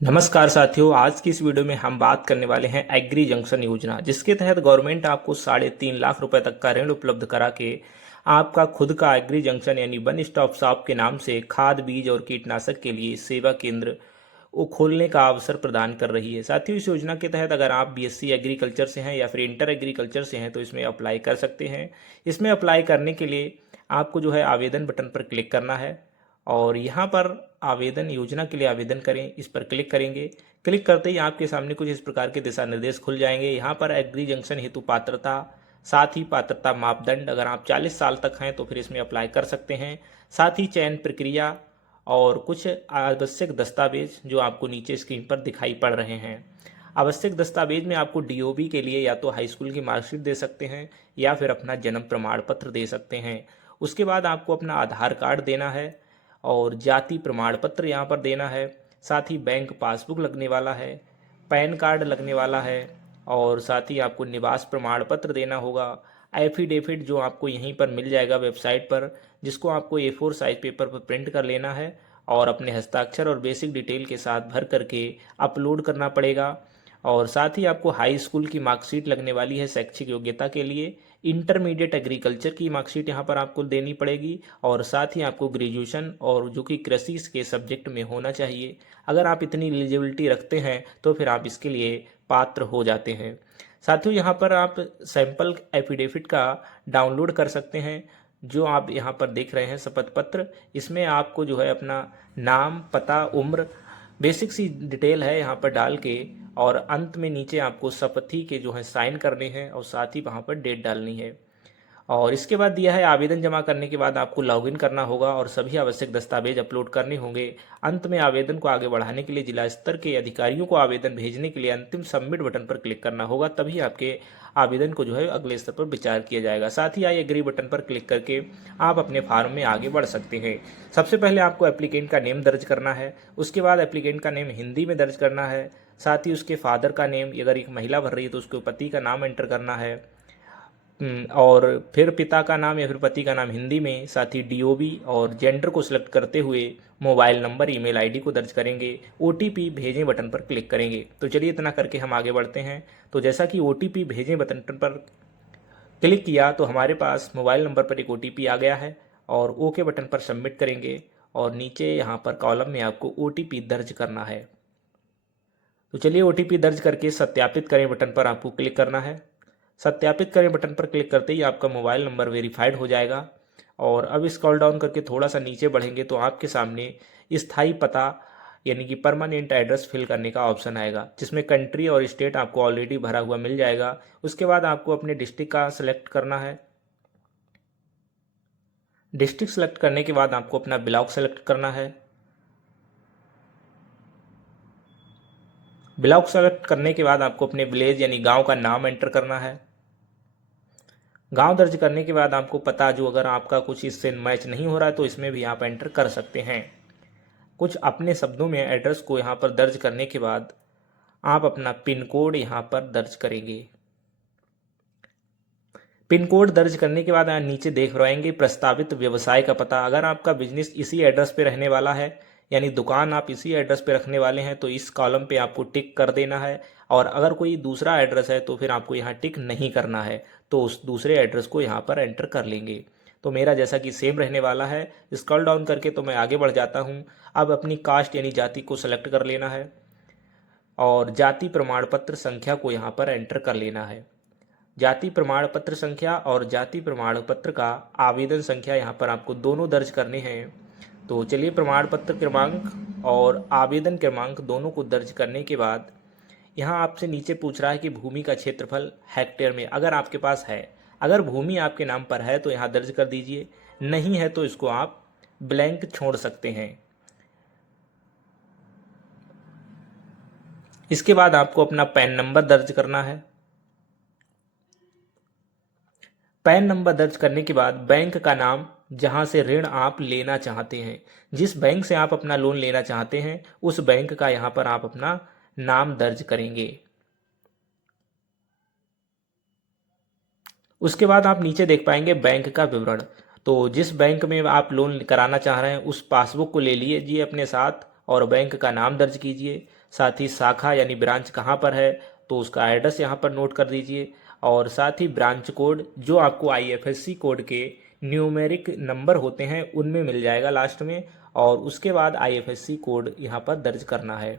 नमस्कार साथियों, आज की इस वीडियो में हम बात करने वाले हैं एग्री जंक्शन योजना, जिसके तहत गवर्नमेंट आपको 3.5 लाख रुपए तक का ऋण उपलब्ध करा के आपका खुद का एग्री जंक्शन यानी वन स्टॉप शॉप के नाम से खाद बीज और कीटनाशक के लिए सेवा केंद्र वो खोलने का अवसर प्रदान कर रही है। साथियों, इस योजना के तहत अगर आप बीएससी एग्रीकल्चर से हैं या फिर इंटर एग्रीकल्चर से हैं तो इसमें अप्लाई कर सकते हैं। इसमें अप्लाई करने के लिए आपको जो है आवेदन बटन पर क्लिक करना है और यहाँ पर आवेदन योजना के लिए आवेदन करें, इस पर क्लिक करेंगे। क्लिक करते ही आपके सामने कुछ इस प्रकार के दिशा निर्देश खुल जाएंगे। यहाँ पर एग्री जंक्शन हेतु पात्रता, साथ ही पात्रता मापदंड, अगर आप 40 साल तक हैं तो फिर इसमें अप्लाई कर सकते हैं। साथ ही चयन प्रक्रिया और कुछ आवश्यक दस्तावेज जो आपको नीचे स्क्रीन पर दिखाई पड़ रहे हैं। आवश्यक दस्तावेज में आपको डीओबी के लिए या तो हाई स्कूल की मार्कशीट दे सकते हैं या फिर अपना जन्म प्रमाण पत्र दे सकते हैं। उसके बाद आपको अपना आधार कार्ड देना है और जाति प्रमाण पत्र यहाँ पर देना है। साथ ही बैंक पासबुक लगने वाला है, पैन कार्ड लगने वाला है और साथ ही आपको निवास प्रमाण पत्र देना होगा। एफिडेविट जो आपको यहीं पर मिल जाएगा वेबसाइट पर, जिसको आपको A4 साइज पेपर पर प्रिंट कर लेना है और अपने हस्ताक्षर और बेसिक डिटेल के साथ भर करके अपलोड करना पड़ेगा। और साथ ही आपको हाई स्कूल की मार्कशीट लगने वाली है शैक्षिक योग्यता के लिए। इंटरमीडिएट एग्रीकल्चर की मार्कशीट यहाँ पर आपको देनी पड़ेगी और साथ ही आपको ग्रेजुएशन और जो कि कृषि के सब्जेक्ट में होना चाहिए। अगर आप इतनी एलिजिबिलिटी रखते हैं तो फिर आप इसके लिए पात्र हो जाते हैं। साथियों, यहाँ पर आप सैंपल एफिडेविट का डाउनलोड कर सकते हैं, जो आप यहाँ पर देख रहे हैं शपथ पत्र। इसमें आपको जो है अपना नाम, पता, उम्र, बेसिक सी डिटेल है यहाँ पर डाल के और अंत में नीचे आपको शपथी के जो है साइन करने हैं और साथ ही वहाँ पर डेट डालनी है। और इसके बाद दिया है आवेदन जमा करने के बाद आपको लॉगिन करना होगा और सभी आवश्यक दस्तावेज अपलोड करने होंगे। अंत में आवेदन को आगे बढ़ाने के लिए जिला स्तर के अधिकारियों को आवेदन भेजने के लिए अंतिम सबमिट बटन पर क्लिक करना होगा, तभी आपके आवेदन को जो है अगले स्तर पर विचार किया जाएगा। साथ ही आई एग्री बटन पर क्लिक करके आप अपने फॉर्म में आगे बढ़ सकते हैं। सबसे पहले आपको एप्लीकेंट का नेम दर्ज करना है, उसके बाद एप्लीकेंट का नेम हिंदी में दर्ज करना है। साथ ही उसके फादर का नेम, अगर एक महिला भर रही है तो उसके पति का नाम एंटर करना है। और फिर पिता का नाम या फिर पति का नाम हिंदी में, साथ ही डीओबी और जेंडर को सिलेक्ट करते हुए मोबाइल नंबर, ईमेल आईडी को दर्ज करेंगे। ओटीपी भेजें बटन पर क्लिक करेंगे। तो चलिए इतना करके हम आगे बढ़ते हैं। तो जैसा कि ओटीपी भेजें बटन पर क्लिक किया तो हमारे पास मोबाइल नंबर पर एक ओटीपी आ गया है और ओके बटन पर सबमिट करेंगे और नीचे यहाँ पर कॉलम में आपको ओटीपी दर्ज करना है। तो चलिए ओटीपी दर्ज करके सत्यापित करें बटन पर आपको क्लिक करना है। सत्यापित करें बटन पर क्लिक करते ही आपका मोबाइल नंबर वेरीफाइड हो जाएगा। और अब स्क्रॉल डाउन करके थोड़ा सा नीचे बढ़ेंगे तो आपके सामने स्थायी पता यानी कि परमानेंट एड्रेस फिल करने का ऑप्शन आएगा, जिसमें कंट्री और स्टेट आपको ऑलरेडी भरा हुआ मिल जाएगा। उसके बाद आपको अपने डिस्ट्रिक्ट का सेलेक्ट करना है। डिस्ट्रिक्ट सेलेक्ट करने के बाद आपको अपना ब्लॉक सेलेक्ट करना है। ब्लॉक सेलेक्ट करने के बाद आपको अपने विलेज यानी गांव का नाम एंटर करना है। गांव दर्ज करने के बाद आपको पता, जो अगर आपका कुछ इससे मैच नहीं हो रहा है तो इसमें भी आप एंटर कर सकते हैं। कुछ अपने शब्दों में एड्रेस को यहाँ पर दर्ज करने के बाद आप अपना पिन कोड यहाँ पर दर्ज करेंगे। पिन कोड दर्ज करने के बाद यहाँ नीचे देख रहेंगे प्रस्तावित व्यवसाय का पता। अगर आपका बिजनेस इसी एड्रेस पे रहने वाला है यानी दुकान आप इसी एड्रेस पे रखने वाले हैं तो इस कॉलम पे आपको टिक कर देना है। और अगर कोई दूसरा एड्रेस है तो फिर आपको यहाँ टिक नहीं करना है, तो उस दूसरे एड्रेस को यहाँ पर एंटर कर लेंगे। तो मेरा जैसा कि सेम रहने वाला है, स्क्रॉल डाउन करके तो मैं आगे बढ़ जाता हूँ। अब अपनी कास्ट यानी जाति को सेलेक्ट कर लेना है और जाति प्रमाण पत्र संख्या को यहाँ पर एंटर कर लेना है। जाति प्रमाण पत्र संख्या और जाति प्रमाण पत्र का आवेदन संख्या यहाँ पर आपको दोनों दर्ज करने हैं। तो चलिए प्रमाण पत्र क्रमांक और आवेदन क्रमांक दोनों को दर्ज करने के बाद यहाँ आपसे नीचे पूछ रहा है कि भूमि का क्षेत्रफल हेक्टेयर में अगर आपके पास है। अगर भूमि आपके नाम पर है तो यहाँ दर्ज कर दीजिए, नहीं है तो इसको आप ब्लैंक छोड़ सकते हैं। इसके बाद आपको अपना पैन नंबर दर्ज करना है। पैन नंबर दर्ज करने के बाद बैंक का नाम, जहां से ऋण आप लेना चाहते हैं, जिस बैंक से आप अपना लोन लेना चाहते हैं उस बैंक का यहां पर आप अपना नाम दर्ज करेंगे। उसके बाद आप नीचे देख पाएंगे बैंक का विवरण। तो जिस बैंक में आप लोन कराना चाह रहे हैं उस पासबुक को ले लीजिए अपने साथ और बैंक का नाम दर्ज कीजिए। साथ ही शाखा यानी ब्रांच कहाँ पर है तो उसका एड्रेस यहाँ पर नोट कर दीजिए। और साथ ही ब्रांच कोड जो आपको आईएफएससी कोड के न्यूमेरिक नंबर होते हैं उनमें मिल जाएगा लास्ट में, और उसके बाद आईएफएससी कोड यहाँ पर दर्ज करना है।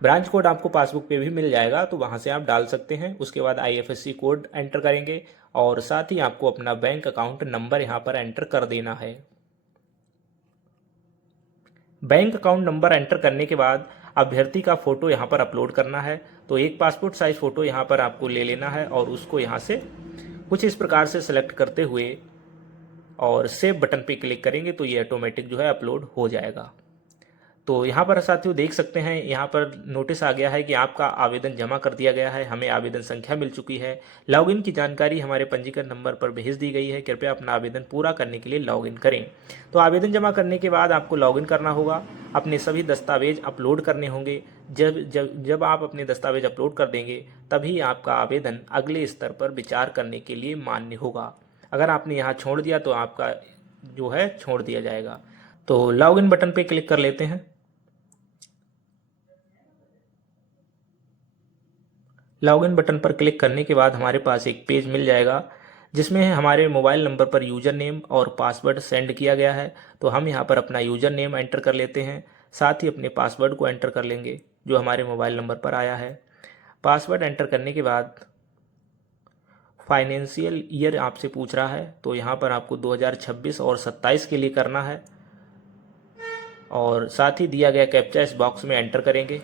ब्रांच कोड आपको पासबुक पे भी मिल जाएगा तो वहाँ से आप डाल सकते हैं। उसके बाद आईएफएससी कोड एंटर करेंगे और साथ ही आपको अपना बैंक अकाउंट नंबर यहाँ पर एंटर कर देना है। बैंक अकाउंट नंबर एंटर करने के बाद अभ्यर्थी का फ़ोटो यहाँ पर अपलोड करना है। तो एक पासपोर्ट साइज़ फ़ोटो यहाँ पर आपको ले लेना है और उसको यहाँ से कुछ इस प्रकार से सेलेक्ट करते हुए और सेव बटन पे क्लिक करेंगे तो ये ऑटोमेटिक जो है अपलोड हो जाएगा। तो यहाँ पर साथियों देख सकते हैं, यहाँ पर नोटिस आ गया है कि आपका आवेदन जमा कर दिया गया है, हमें आवेदन संख्या मिल चुकी है। लॉगिन की जानकारी हमारे पंजीकरण नंबर पर भेज दी गई है, कृपया अपना आवेदन पूरा करने के लिए लॉगिन करें। तो आवेदन जमा करने के बाद आपको लॉगिन करना होगा, अपने सभी दस्तावेज अपलोड करने होंगे। जब आप अपने दस्तावेज अपलोड कर देंगे तभी आपका आवेदन अगले स्तर पर विचार करने के लिए मान्य होगा। अगर आपने यहाँ छोड़ दिया तो आपका जो है छोड़ दिया जाएगा। तो लॉगिन बटन पे क्लिक कर लेते हैं। लॉगिन बटन पर क्लिक करने के बाद हमारे पास एक पेज मिल जाएगा जिसमें हमारे मोबाइल नंबर पर यूज़र नेम और पासवर्ड सेंड किया गया है। तो हम यहाँ पर अपना यूज़र नेम एंटर कर लेते हैं, साथ ही अपने पासवर्ड को एंटर कर लेंगे जो हमारे मोबाइल नंबर पर आया है। पासवर्ड एंटर करने के बाद फाइनेंशियल ईयर आपसे पूछ रहा है, तो यहाँ पर आपको 2026 और 27 के लिए करना है और साथ ही दिया गया कैप्चा इस बॉक्स में एंटर करेंगे।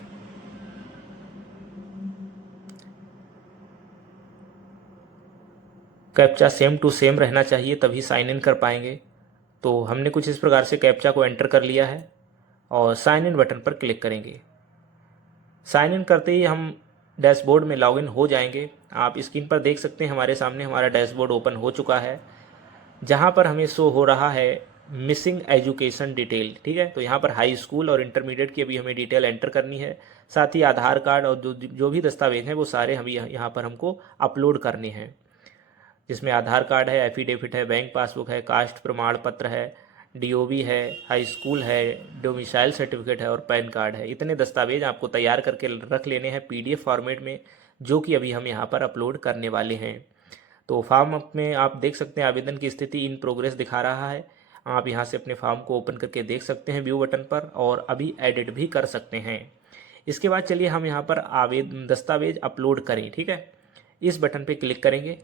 कैप्चा सेम टू सेम रहना चाहिए तभी साइन इन कर पाएंगे। तो हमने कुछ इस प्रकार से कैप्चा को एंटर कर लिया है और साइन इन बटन पर क्लिक करेंगे। साइन इन करते ही हम डैशबोर्ड में लॉगिन हो जाएंगे। आप स्क्रीन पर देख सकते हैं हमारे सामने हमारा डैशबोर्ड ओपन हो चुका है, जहां पर हमें शो हो रहा है मिसिंग एजुकेशन डिटेल। ठीक है, तो यहाँ पर हाई स्कूल और इंटरमीडिएट की अभी हमें डिटेल एंटर करनी है। साथ ही आधार कार्ड और जो भी दस्तावेज हैं वो सारे हम यहाँ पर हमको अपलोड करने हैं, जिसमें आधार कार्ड है, एफिडेविट है, बैंक पासबुक है, कास्ट प्रमाण पत्र है, डीओबी है, हाई स्कूल है, डोमिसाइल सर्टिफिकेट है और पैन कार्ड है। इतने दस्तावेज आपको तैयार करके रख लेने हैं पीडीएफ फॉर्मेट में, जो कि अभी हम यहाँ पर अपलोड करने वाले हैं। तो फॉर्म में आप देख सकते हैं आवेदन की स्थिति इन प्रोग्रेस दिखा रहा है। आप यहाँ से अपने फॉर्म को ओपन करके देख सकते हैं व्यू बटन पर और अभी एडिट भी कर सकते हैं। इसके बाद चलिए हम यहाँ पर आवेदन दस्तावेज अपलोड करें। ठीक है, इस बटन पर क्लिक करेंगे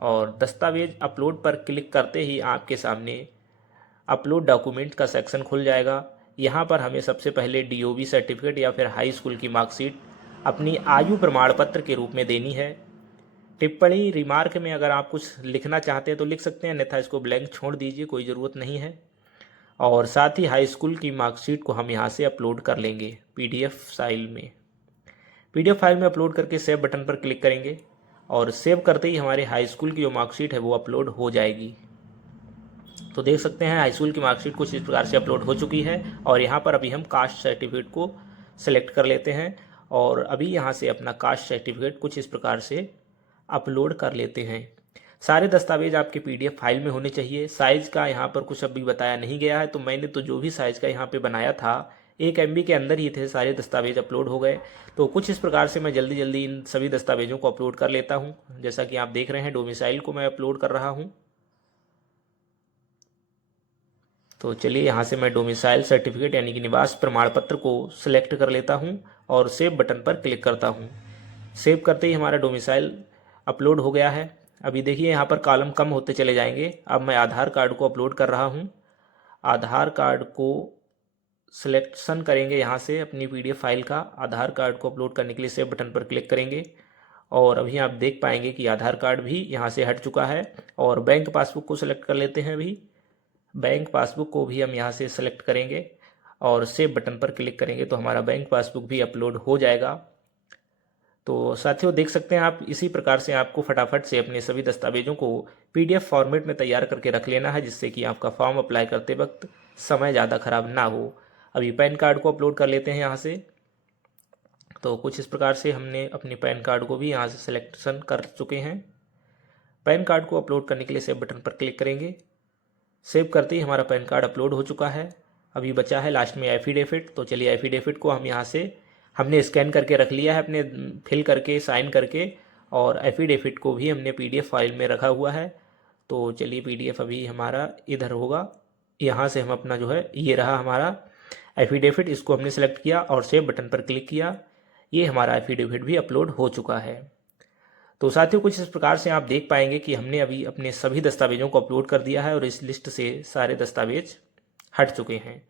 और दस्तावेज अपलोड पर क्लिक करते ही आपके सामने अपलोड डॉक्यूमेंट का सेक्शन खुल जाएगा। यहाँ पर हमें सबसे पहले डीओबी सर्टिफिकेट या फिर हाई स्कूल की मार्कशीट अपनी आयु प्रमाण पत्र के रूप में देनी है। टिप्पणी रिमार्क में अगर आप कुछ लिखना चाहते हैं तो लिख सकते हैं, अन्यथा इसको ब्लैंक छोड़ दीजिए, कोई ज़रूरत नहीं है। और साथ ही हाई स्कूल की मार्कशीट को हम यहाँ से अपलोड कर लेंगे पीडीएफ फाइल में। पीडीएफ फाइल में अपलोड करके सेव बटन पर क्लिक करेंगे और सेव करते ही हमारे हाई स्कूल की जो मार्कशीट है वो अपलोड हो जाएगी। तो देख सकते हैं हाई स्कूल की मार्कशीट कुछ इस प्रकार से अपलोड हो चुकी है और यहाँ पर अभी हम कास्ट सर्टिफिकेट को सिलेक्ट कर लेते हैं और अभी यहाँ से अपना कास्ट सर्टिफिकेट कुछ इस प्रकार से अपलोड कर लेते हैं। सारे दस्तावेज आपके पीडीएफ फाइल में होने चाहिए। साइज़ का यहाँ पर कुछ अभी बताया नहीं गया है, तो मैंने तो जो भी साइज़ का यहाँ पे बनाया था 1 MB के अंदर ही थे, सारे दस्तावेज अपलोड हो गए। तो कुछ इस प्रकार से मैं जल्दी जल्दी इन सभी दस्तावेजों को अपलोड कर लेता हूँ। जैसा कि आप देख रहे हैं डोमिसाइल को मैं अपलोड कर रहा हूँ। तो चलिए यहाँ से मैं डोमिसाइल सर्टिफिकेट यानी कि निवास प्रमाण पत्र को सिलेक्ट कर लेता हूँ और सेव बटन पर क्लिक करता हूँ। सेव करते ही हमारा डोमिसाइल अपलोड हो गया है। अभी देखिए यहाँ पर कॉलम कम होते चले जाएंगे। अब मैं आधार कार्ड को अपलोड कर रहा हूँ। आधार कार्ड को सिलेक्शन करेंगे यहाँ से अपनी पीडीएफ फाइल का। आधार कार्ड को अपलोड करने के लिए सेव बटन पर क्लिक करेंगे और अभी आप देख पाएंगे कि आधार कार्ड भी यहाँ से हट चुका है। और बैंक पासबुक को सिलेक्ट कर लेते हैं। अभी बैंक पासबुक को भी हम यहाँ से सिलेक्ट करेंगे और सेव बटन पर क्लिक करेंगे तो हमारा बैंक पासबुक भी अपलोड हो जाएगा। तो साथियों देख सकते हैं आप, इसी प्रकार से आपको फटाफट से अपने सभी दस्तावेजों को पीडीएफ फॉर्मेट में तैयार करके रख लेना है, जिससे कि आपका फॉर्म अप्लाई करते वक्त समय ज़्यादा ख़राब ना हो। अभी पैन कार्ड को अपलोड कर लेते हैं यहाँ से। तो कुछ इस प्रकार से हमने अपने पैन कार्ड को भी यहाँ से सिलेक्शन कर चुके हैं। पैन कार्ड को अपलोड करने के लिए सेव बटन पर क्लिक करेंगे। सेव करते ही हमारा पैन कार्ड अपलोड हो चुका है अभी बचा है लास्ट में एफिडेविट। तो चलिए एफिडेविट को हम यहाँ से हमने स्कैन करके रख लिया है अपने, फिल करके साइन करके, और एफिडेविट को भी हमने पीडीएफ फाइल में रखा हुआ है। तो चलिए पीडीएफ अभी हमारा इधर होगा, यहाँ से हम अपना जो है ये रहा हमारा एफिडेविट, इसको हमने सेलेक्ट किया और सेव बटन पर क्लिक किया। ये हमारा एफिडेविट भी अपलोड हो चुका है। तो साथियों कुछ इस प्रकार से आप देख पाएंगे कि हमने अभी अपने सभी दस्तावेजों को अपलोड कर दिया है और इस लिस्ट से सारे दस्तावेज हट चुके हैं।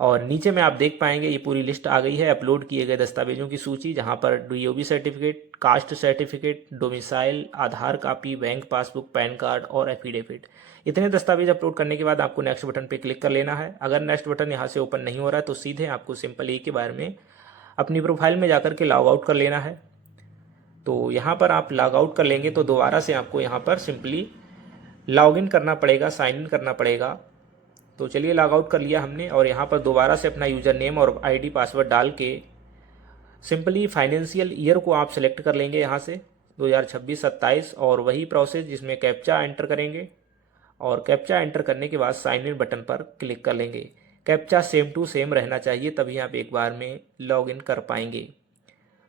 और नीचे में आप देख पाएंगे ये पूरी लिस्ट आ गई है अपलोड किए गए दस्तावेजों की सूची, जहां पर DOB certificate, caste certificate, domicile, Aadhaar copy, bank passbook, PAN card और एफिडेविट, इतने दस्तावेज अपलोड करने के बाद आपको नेक्स्ट बटन पर क्लिक कर लेना है। अगर नेक्स्ट बटन यहाँ से ओपन नहीं हो रहा है तो सीधे आपको सिंपल एक के बारे में अपनी प्रोफाइल में जाकर के लॉग आउट कर लेना है। तो यहाँ पर आप लॉग आउट कर लेंगे तो दोबारा से आपको यहाँ पर सिंपली लॉग इन करना पड़ेगा, साइन इन करना पड़ेगा। तो चलिए लॉग आउट कर लिया हमने और यहाँ पर दोबारा से अपना यूज़र नेम और आईडी पासवर्ड डाल के सिंपली फाइनेंशियल ईयर को आप सेलेक्ट कर लेंगे यहाँ से 2026-27, और वही प्रोसेस जिसमें कैप्चा एंटर करेंगे और कैप्चा एंटर करने के बाद साइन इन बटन पर क्लिक कर लेंगे। कैप्चा सेम टू सेम रहना चाहिए, तभी आप एक बार में लॉग इन कर पाएंगे।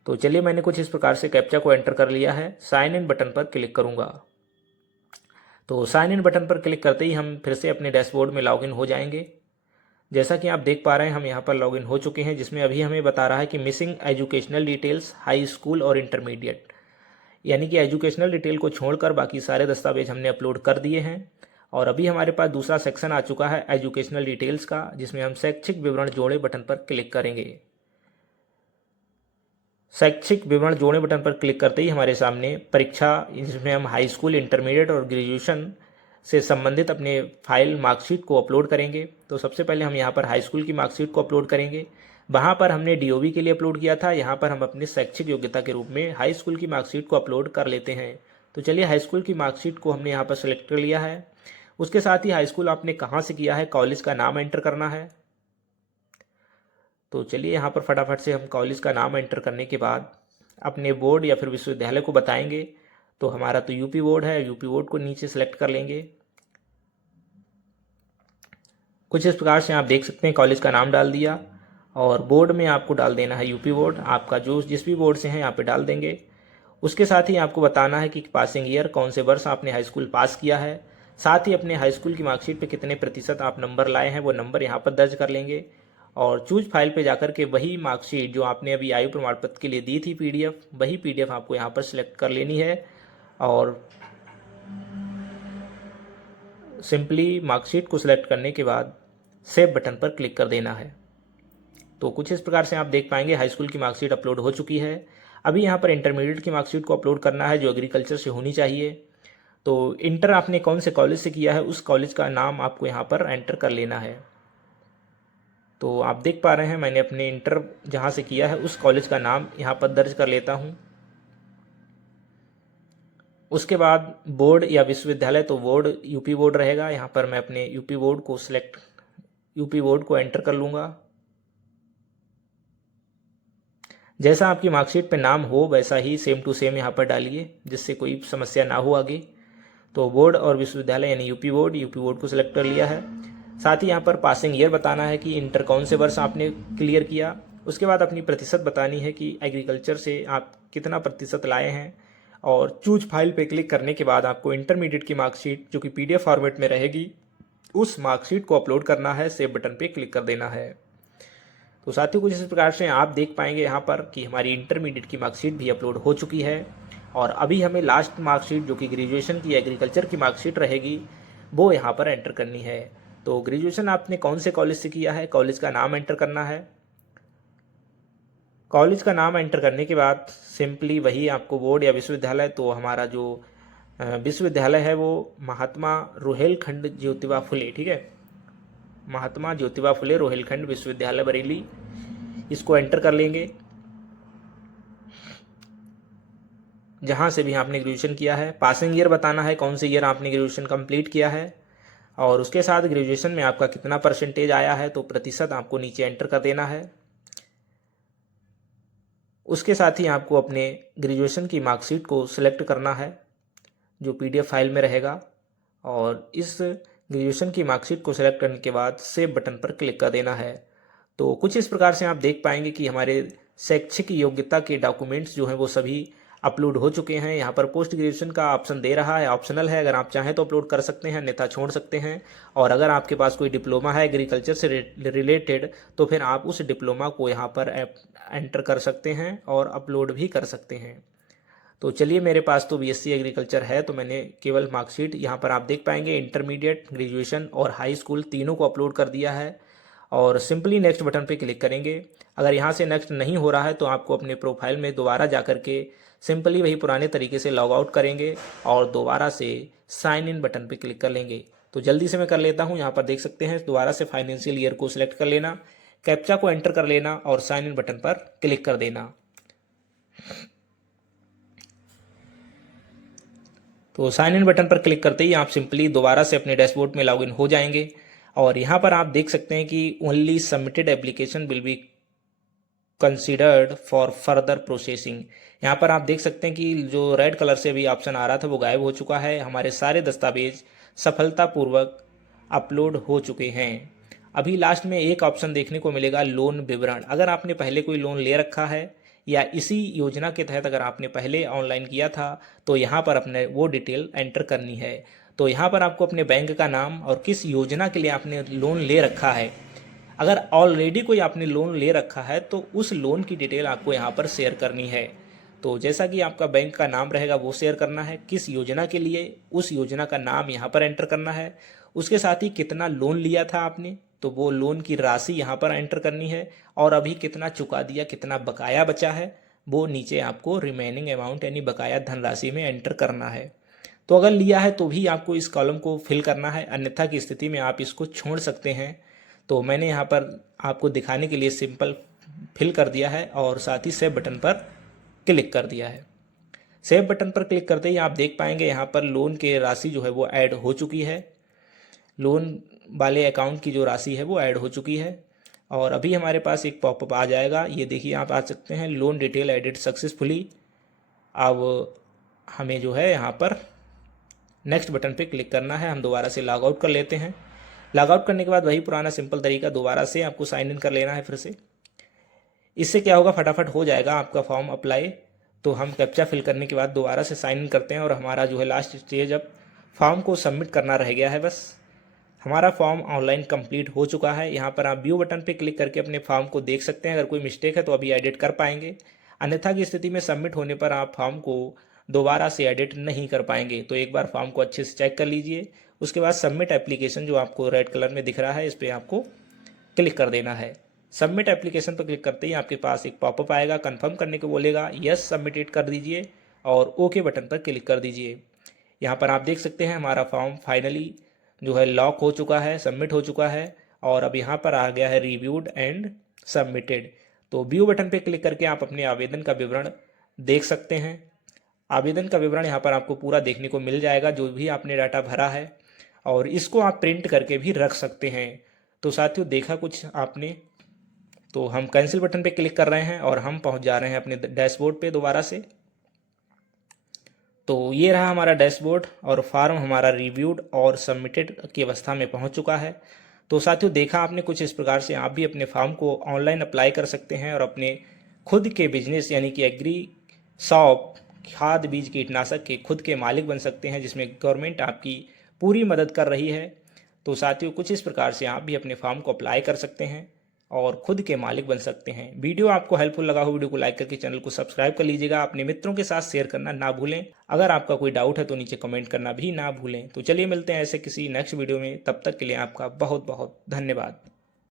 तो चलिए मैंने कुछ इस प्रकार से कैप्चा को एंटर कर लिया है, साइन इन बटन पर क्लिक करूंगा। तो साइन इन बटन पर क्लिक करते ही हम फिर से अपने डैशबोर्ड में लॉगिन हो जाएंगे। जैसा कि आप देख पा रहे हैं हम यहाँ पर लॉगिन हो चुके हैं, जिसमें अभी हमें बता रहा है कि missing educational details high school और इंटरमीडिएट, यानी कि एजुकेशनल डिटेल को छोड़कर बाकी सारे दस्तावेज हमने अपलोड कर दिए हैं। और अभी हमारे पास दूसरा सेक्शन आ चुका है एजुकेशनल डिटेल्स का, जिसमें हम शैक्षिक विवरण जोड़े बटन पर क्लिक करेंगे। शैक्षिक विवरण जोड़े बटन पर क्लिक करते ही हमारे सामने परीक्षा, जिसमें हम हाई स्कूल, इंटरमीडिएट और ग्रेजुएशन से संबंधित अपने फाइल मार्कशीट को अपलोड करेंगे। तो सबसे पहले हम यहाँ पर हाई स्कूल की मार्कशीट को अपलोड करेंगे। वहाँ पर हमने डीओबी के लिए अपलोड किया था, यहाँ पर हम अपनी शैक्षिक योग्यता के रूप में हाई स्कूल की मार्कशीट को अपलोड कर लेते हैं। तो चलिए हाई स्कूल की मार्कशीट को हमने यहाँ पर सेलेक्ट कर लिया है। उसके साथ ही हाई स्कूल आपने कहाँ से किया है, कॉलेज का नाम एंटर करना है। तो चलिए यहाँ पर फटाफट से हम कॉलेज का नाम एंटर करने के बाद अपने बोर्ड या फिर विश्वविद्यालय को बताएंगे। तो हमारा तो यूपी बोर्ड है, यूपी बोर्ड को नीचे सेलेक्ट कर लेंगे। कुछ इस प्रकार से आप देख सकते हैं कॉलेज का नाम डाल दिया और बोर्ड में आपको डाल देना है यूपी बोर्ड। आपका जो जिस भी बोर्ड से हैं यहाँ पे डाल देंगे। उसके साथ ही आपको बताना है कि पासिंग ईयर, कौन से वर्ष आपने हाई स्कूल पास किया है। साथ ही अपने हाई स्कूल की मार्कशीट पे कितने प्रतिशत आप नंबर लाए हैं वो नंबर यहाँ पर दर्ज कर लेंगे। और चूज फाइल पे जाकर के वही मार्कशीट जो आपने अभी आयु प्रमाण पत्र के लिए दी थी पीडीएफ, वही पीडीएफ आपको यहाँ पर सिलेक्ट कर लेनी है और सिंपली मार्कशीट को सिलेक्ट करने के बाद सेव बटन पर क्लिक कर देना है। तो कुछ इस प्रकार से आप देख पाएंगे हाई स्कूल की मार्कशीट अपलोड हो चुकी है। अभी यहाँ पर इंटरमीडिएट की मार्कशीट को अपलोड करना है, जो एग्रीकल्चर से होनी चाहिए। तो इंटर आपने कौन से कॉलेज से किया है उस कॉलेज का नाम आपको यहाँ पर एंटर कर लेना है। तो आप देख पा रहे हैं मैंने अपने इंटर जहाँ से किया है उस कॉलेज का नाम यहाँ पर दर्ज कर लेता हूँ। उसके बाद बोर्ड या विश्वविद्यालय, तो बोर्ड यूपी बोर्ड रहेगा। यहाँ पर मैं अपने यूपी बोर्ड को एंटर कर लूँगा। जैसा आपकी मार्कशीट पे नाम हो वैसा ही सेम टू सेम यहाँ पर डालिए, जिससे कोई समस्या ना हो आगे। तो बोर्ड और विश्वविद्यालय यानी यूपी बोर्ड को सिलेक्ट कर लिया है। साथ ही यहाँ पर पासिंग ईयर बताना है कि इंटर कौन से वर्ष आपने क्लियर किया। उसके बाद अपनी प्रतिशत बतानी है कि एग्रीकल्चर से आप कितना प्रतिशत लाए हैं। और चूज फाइल पे क्लिक करने के बाद आपको इंटरमीडिएट की मार्कशीट जो कि पीडीएफ फॉर्मेट में रहेगी उस मार्कशीट को अपलोड करना है, सेव बटन पे क्लिक कर देना है। तो साथियों कुछ इस प्रकार से आप देख पाएंगे यहाँ पर कि हमारी इंटरमीडिएट की मार्कशीट भी अपलोड हो चुकी है। और अभी हमें लास्ट मार्कशीट जो कि ग्रेजुएशन की एग्रीकल्चर की मार्कशीट रहेगी वो यहाँ पर एंटर करनी है। तो ग्रेजुएशन आपने कौन से कॉलेज से किया है, कॉलेज का नाम एंटर करना है। कॉलेज का नाम एंटर करने के बाद सिंपली वही आपको बोर्ड या विश्वविद्यालय, तो हमारा जो विश्वविद्यालय है वो महात्मा रोहेलखंड ज्योतिबा फुले, ठीक है, महात्मा ज्योतिबा फुले रोहेलखंड विश्वविद्यालय बरेली, इसको एंटर कर लेंगे जहां से भी आपने ग्रेजुएशन किया है। पासिंग ईयर बताना है, कौन से ईयर आपने ग्रेजुएशन कंप्लीट किया है और उसके साथ ग्रेजुएशन में आपका कितना परसेंटेज आया है, तो प्रतिशत आपको नीचे एंटर कर देना है। उसके साथ ही आपको अपने ग्रेजुएशन की मार्कशीट को सिलेक्ट करना है जो पीडीएफ फाइल में रहेगा और इस ग्रेजुएशन की मार्कशीट को सिलेक्ट करने के बाद सेव बटन पर क्लिक कर देना है। तो कुछ इस प्रकार से आप देख पाएंगे कि हमारे शैक्षिक योग्यता के डॉक्यूमेंट्स जो हैं वो सभी अपलोड हो चुके हैं। यहाँ पर पोस्ट ग्रेजुएशन का ऑप्शन दे रहा है, ऑप्शनल है, अगर आप चाहें तो अपलोड कर सकते हैं, अन्यथा छोड़ सकते हैं। और अगर आपके पास कोई डिप्लोमा है एग्रीकल्चर से रिलेटेड तो फिर आप उस डिप्लोमा को यहाँ पर एंटर कर सकते हैं और अपलोड भी कर सकते हैं। तो चलिए, मेरे पास तो बीएससी एग्रीकल्चर है तो मैंने केवल मार्कशीट यहाँ पर आप देख पाएंगे इंटरमीडिएट, ग्रेजुएशन और हाई स्कूल तीनों को अपलोड कर दिया है। और सिंपली नेक्स्ट बटन पे क्लिक करेंगे। अगर यहाँ से नेक्स्ट नहीं हो रहा है तो आपको अपने प्रोफाइल में दोबारा जा करके सिंपली वही पुराने तरीके से लॉग आउट करेंगे और दोबारा से साइन इन बटन पे क्लिक कर लेंगे। तो जल्दी से मैं कर लेता हूँ। यहाँ पर देख सकते हैं, दोबारा से फाइनेंशियल ईयर को सिलेक्ट कर लेना, कैप्चा को एंटर कर लेना और साइन इन बटन पर क्लिक कर देना। तो साइन इन बटन पर क्लिक करते ही आप सिंपली दोबारा से अपने डैशबोर्ड में लॉगिन हो जाएंगे। और यहाँ पर आप देख सकते हैं कि only submitted application will be considered for further processing. यहाँ पर आप देख सकते हैं कि जो रेड कलर से अभी ऑप्शन आ रहा था वो गायब हो चुका है। हमारे सारे दस्तावेज सफलतापूर्वक अपलोड हो चुके हैं। अभी लास्ट में एक ऑप्शन देखने को मिलेगा, लोन विवरण। अगर आपने पहले कोई लोन ले रखा है या इसी योजना के तहत अगर आपने पहले ऑनलाइन किया था तो यहाँ पर अपने वो डिटेल एंटर करनी है। तो यहाँ पर आपको अपने बैंक का नाम और किस योजना के लिए आपने लोन ले रखा है, अगर ऑलरेडी कोई आपने लोन ले रखा है तो उस लोन की डिटेल आपको यहाँ पर शेयर करनी है। तो जैसा कि आपका बैंक का नाम रहेगा वो शेयर करना है, किस योजना के लिए उस योजना का नाम यहाँ पर एंटर करना है, उसके साथ ही कितना लोन लिया था आपने तो वो लोन की राशि यहाँ पर एंटर करनी है, और अभी कितना चुका दिया, कितना बकाया बचा है वो नीचे आपको रिमेनिंग अमाउंट यानी बकाया धनराशि में एंटर करना है। तो अगर लिया है तो भी आपको इस कॉलम को फिल करना है, अन्यथा की स्थिति में आप इसको छोड़ सकते हैं। तो मैंने यहाँ पर आपको दिखाने के लिए सिंपल फिल कर दिया है और साथ ही सेव बटन पर क्लिक कर दिया है। सेव बटन पर क्लिक करते ही आप देख पाएंगे यहाँ पर लोन की राशि जो है वो ऐड हो चुकी है, लोन वाले अकाउंट की जो राशि है वो ऐड हो चुकी है। और अभी हमारे पास एक पॉपअप आ जाएगा, ये देखिए आप आ सकते हैं, लोन डिटेल एडिट सक्सेसफुली। अब हमें जो है यहाँ पर नेक्स्ट बटन पे क्लिक करना है। हम दोबारा से लॉग आउट कर लेते हैं। लॉग आउट करने के बाद वही पुराना सिंपल तरीका, दोबारा से आपको साइन इन कर लेना है फिर से। इससे क्या होगा, फटाफट हो जाएगा आपका फॉर्म अप्लाई। तो हम कैप्चा फिल करने के बाद दोबारा से साइन इन करते हैं और हमारा जो है लास्ट स्टेज अब फॉर्म को सबमिट करना रह गया है बस। हमारा फॉर्म ऑनलाइन कंप्लीट हो चुका है। यहाँ पर आप व्यू बटन पे क्लिक करके अपने फॉर्म को देख सकते हैं। अगर कोई मिस्टेक है तो अभी एडिट कर पाएंगे, अन्यथा की स्थिति में सबमिट होने पर आप फॉर्म को दोबारा से एडिट नहीं कर पाएंगे। तो एक बार फॉर्म को अच्छे से चेक कर लीजिए। उसके बाद सबमिट एप्लीकेशन जो आपको रेड कलर में दिख रहा है इस पर आपको क्लिक कर देना है। सबमिट एप्लीकेशन पर क्लिक करते ही आपके पास एक पॉपअप आएगा, कंफर्म करने को बोलेगा, यस सबमिटेड कर दीजिए और ओके बटन पर क्लिक कर दीजिए। यहाँ पर आप देख सकते हैं हमारा फॉर्म फाइनली जो है लॉक हो चुका है, सबमिट हो चुका है और अब यहाँ पर आ गया है रिव्यूड एंड सबमिटेड। तो व्यू बटन पे क्लिक करके आप अपने आवेदन का विवरण देख सकते हैं। आवेदन का विवरण यहाँ पर आपको पूरा देखने को मिल जाएगा, जो भी आपने डाटा भरा है, और इसको आप प्रिंट करके भी रख सकते हैं। तो साथियों, देखा कुछ आपने, तो हम कैंसिल बटन पे क्लिक कर रहे हैं और हम पहुँच जा रहे हैं अपने डैशबोर्ड पे दोबारा से। तो ये रहा हमारा डैशबोर्ड और फॉर्म हमारा रिव्यूड और सबमिटेड की अवस्था में पहुंच चुका है। तो साथियों, देखा आपने, कुछ इस प्रकार से आप भी अपने फॉर्म को ऑनलाइन अप्लाई कर सकते हैं और अपने खुद के बिजनेस यानी कि एग्री शॉप, खाद बीज कीटनाशक के खुद के मालिक बन सकते हैं, जिसमें गवर्नमेंट आपकी पूरी मदद कर रही है। तो साथियों, कुछ इस प्रकार से आप भी अपने फॉर्म को अप्लाई कर सकते हैं और खुद के मालिक बन सकते हैं। वीडियो आपको हेल्पफुल लगा हो, वीडियो को लाइक करके चैनल को सब्सक्राइब कर लीजिएगा। अपने मित्रों के साथ शेयर करना ना भूलें। अगर आपका कोई डाउट है तो नीचे कमेंट करना भी ना भूलें। तो चलिए मिलते हैं ऐसे किसी नेक्स्ट वीडियो में, तब तक के लिए आपका बहुत बहुत धन्यवाद।